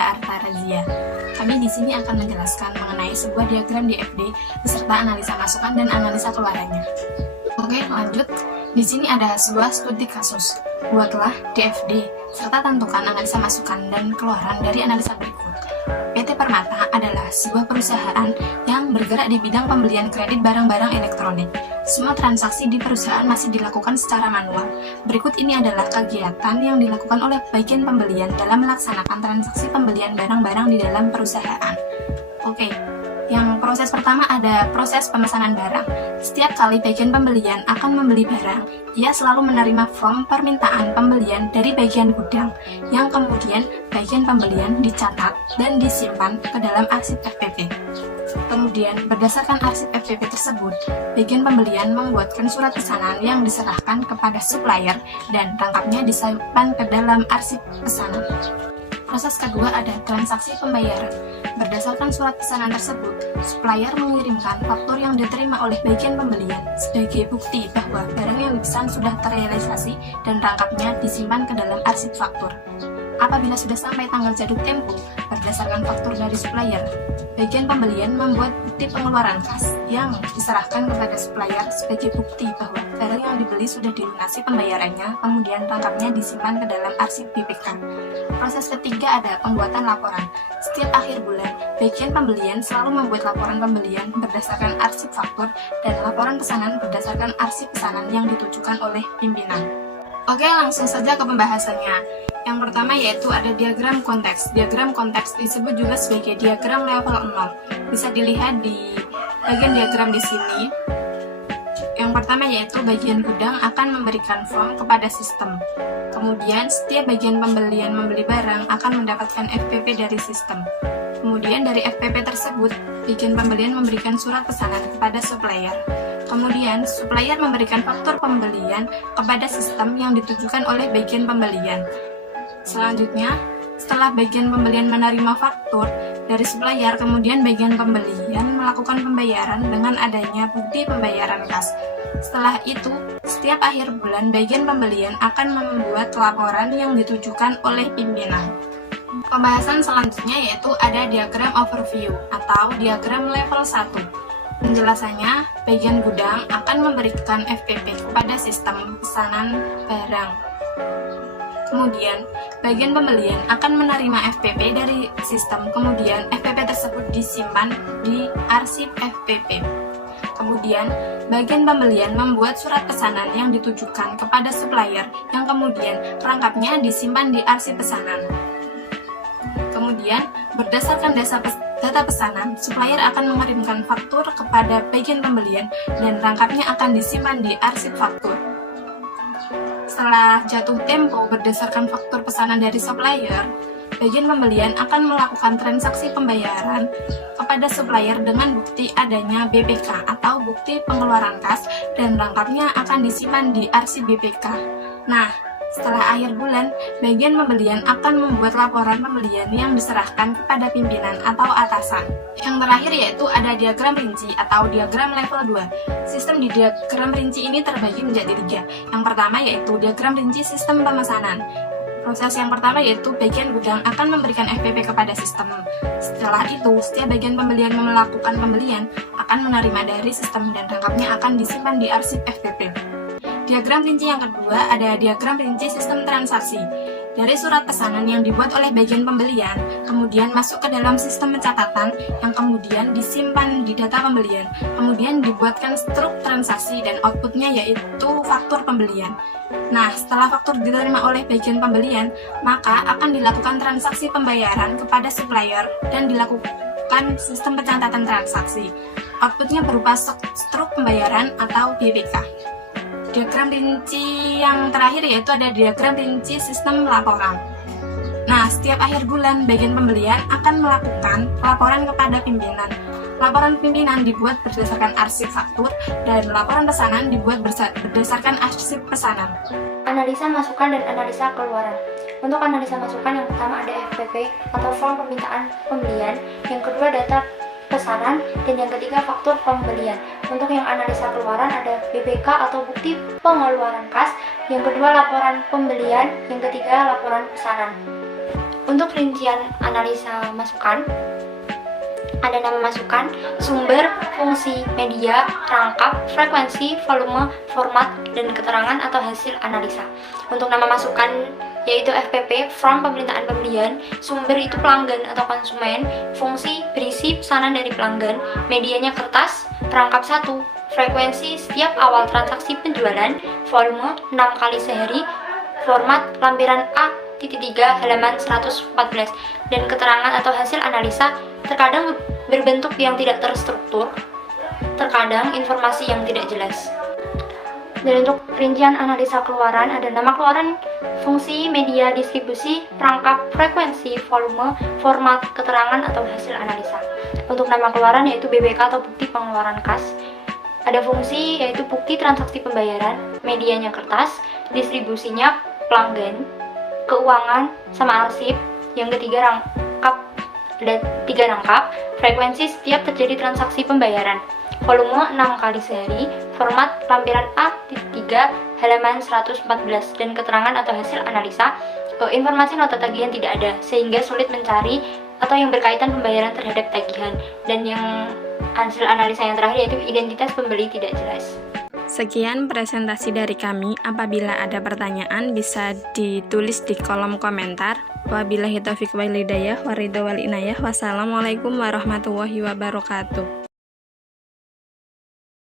saya Arta Razia. Kami di sini akan menjelaskan mengenai sebuah diagram DFD beserta analisa masukan dan analisa keluarannya. Oke, lanjut. Di sini ada sebuah studi kasus. Buatlah DFD serta tentukan analisa masukan dan keluaran dari analisa berikut. PT Permata adalah sebuah perusahaan yang bergerak di bidang pembelian kredit barang-barang elektronik. Semua transaksi di perusahaan masih dilakukan secara manual. Berikut ini adalah kegiatan yang dilakukan oleh bagian pembelian dalam melaksanakan transaksi pembelian barang-barang di dalam perusahaan. Oke, yang proses pertama ada proses pemesanan barang. Setiap kali bagian pembelian akan membeli barang, ia selalu menerima form permintaan pembelian dari bagian gudang, yang kemudian bagian pembelian dicatat dan disimpan ke dalam arsip FPP. Kemudian, berdasarkan arsip FPP tersebut, bagian pembelian membuatkan surat pesanan yang diserahkan kepada supplier dan rangkapnya disimpan ke dalam arsip pesanan. Proses kedua ada transaksi pembayaran. Berdasarkan surat pesanan tersebut, supplier mengirimkan faktur yang diterima oleh bagian pembelian sebagai bukti bahwa barang yang dipesan sudah terrealisasi dan rangkapnya disimpan ke dalam arsip faktur. Apabila sudah sampai tanggal jatuh tempo, berdasarkan faktur dari supplier, bagian pembelian membuat bukti pengeluaran kas yang diserahkan kepada supplier sebagai bukti bahwa barang yang dibeli sudah dilunasi pembayarannya, kemudian rangkapnya disimpan ke dalam arsip BPK. Proses ketiga ada pembuatan laporan. Setiap akhir bulan, bagian pembelian selalu membuat laporan pembelian berdasarkan arsip faktur dan laporan pesanan berdasarkan arsip pesanan yang ditujukan oleh pimpinan. Oke, langsung saja ke pembahasannya. Yang pertama yaitu ada diagram konteks. Diagram konteks disebut juga sebagai diagram level 0. Bisa dilihat di bagian diagram di sini. Yang pertama yaitu bagian gudang akan memberikan form kepada sistem. Kemudian setiap bagian pembelian membeli barang akan mendapatkan FPP dari sistem. Kemudian dari FPP tersebut, bagian pembelian memberikan surat pesanan kepada supplier. Kemudian, supplier memberikan faktur pembelian kepada sistem yang ditujukan oleh bagian pembelian. Selanjutnya, setelah bagian pembelian menerima faktur dari supplier, kemudian bagian pembelian melakukan pembayaran dengan adanya bukti pembayaran kas. Setelah itu, setiap akhir bulan, bagian pembelian akan membuat laporan yang ditujukan oleh pimpinan. Pembahasan selanjutnya yaitu ada diagram overview atau diagram level 1. Penjelasannya, bagian gudang akan memberikan FPP kepada sistem pesanan barang. Kemudian, bagian pembelian akan menerima FPP dari sistem, kemudian FPP tersebut disimpan di arsip FPP. Kemudian, bagian pembelian membuat surat pesanan yang ditujukan kepada supplier, yang kemudian rangkapnya disimpan di arsip pesanan. Kemudian, berdasarkan data pesanan, supplier akan mengirimkan faktur kepada bagian pembelian dan rangkapnya akan disimpan di arsip faktur. Setelah jatuh tempo berdasarkan faktur pesanan dari supplier, bagian pembelian akan melakukan transaksi pembayaran kepada supplier dengan bukti adanya BPK atau bukti pengeluaran kas dan rangkapnya akan disimpan di arsip BPK. Nah, setelah akhir bulan, bagian pembelian akan membuat laporan pembelian yang diserahkan kepada pimpinan atau atasan. Yang terakhir yaitu ada diagram rinci atau diagram level 2. Sistem di diagram rinci ini terbagi menjadi 3. Yang pertama yaitu diagram rinci sistem pemesanan. Proses yang pertama yaitu bagian gudang akan memberikan FPP kepada sistem. Setelah itu, setiap bagian pembelian melakukan pembelian akan menerima dari sistem dan rangkapnya akan disimpan di arsip FPP. Diagram rinci yang kedua ada diagram rinci sistem transaksi. Dari surat pesanan yang dibuat oleh bagian pembelian, kemudian masuk ke dalam sistem pencatatan yang kemudian disimpan di data pembelian. Kemudian dibuatkan struk transaksi dan outputnya yaitu faktur pembelian. Nah, setelah faktur diterima oleh bagian pembelian, maka akan dilakukan transaksi pembayaran kepada supplier dan dilakukan sistem pencatatan transaksi. Outputnya berupa struk pembayaran atau BPK. Diagram rinci yang terakhir yaitu ada diagram rinci sistem laporan. Nah, setiap akhir bulan, bagian pembelian akan melakukan laporan kepada pimpinan. Laporan pimpinan dibuat berdasarkan arsip faktur dan laporan pesanan dibuat berdasarkan arsip pesanan. Analisa masukan dan analisa keluaran. Untuk analisa masukan yang pertama ada FPP atau form permintaan pembelian, yang kedua data pesanan, dan yang ketiga faktur pembelian. Untuk yang analisa keluaran ada BPK atau bukti pengeluaran kas, yang kedua laporan pembelian, yang ketiga laporan pesanan. Untuk rincian analisa masukan, ada nama masukan, sumber, fungsi, media, rangkap, frekuensi, volume, format, dan keterangan atau hasil analisa. Untuk nama masukan yaitu FPP, from pemerintahan pembelian, sumber itu pelanggan atau konsumen, fungsi berisi pesanan dari pelanggan, medianya kertas, rangkap 1, frekuensi setiap awal transaksi penjualan, volume 6 kali sehari, format lampiran A.3 halaman 114, dan keterangan atau hasil analisa terkadang berbentuk yang tidak terstruktur, terkadang informasi yang tidak jelas. Dan untuk rincian analisa keluaran ada nama keluaran, fungsi, media, distribusi, perangkap, frekuensi, volume, format, keterangan atau hasil analisa. Untuk nama keluaran yaitu BBK atau bukti pengeluaran kas. Ada fungsi yaitu bukti transaksi pembayaran, medianya kertas, distribusinya pelanggan, keuangan sama arsip. Yang ketiga rangkap, ada 3 rangkap, frekuensi setiap terjadi transaksi pembayaran, volume 6 kali sehari, format lampiran A.3 halaman 114, dan keterangan atau hasil analisa. Informasi nota tagihan tidak ada sehingga sulit mencari atau yang berkaitan pembayaran terhadap tagihan, dan yang hasil analisa yang terakhir yaitu identitas pembeli tidak jelas. Sekian presentasi dari kami. Apabila ada pertanyaan bisa ditulis di kolom komentar. Wabillahi taufiq wal hidayah, waridho wal inayah. Wassalamualaikum warahmatullahi wabarakatuh.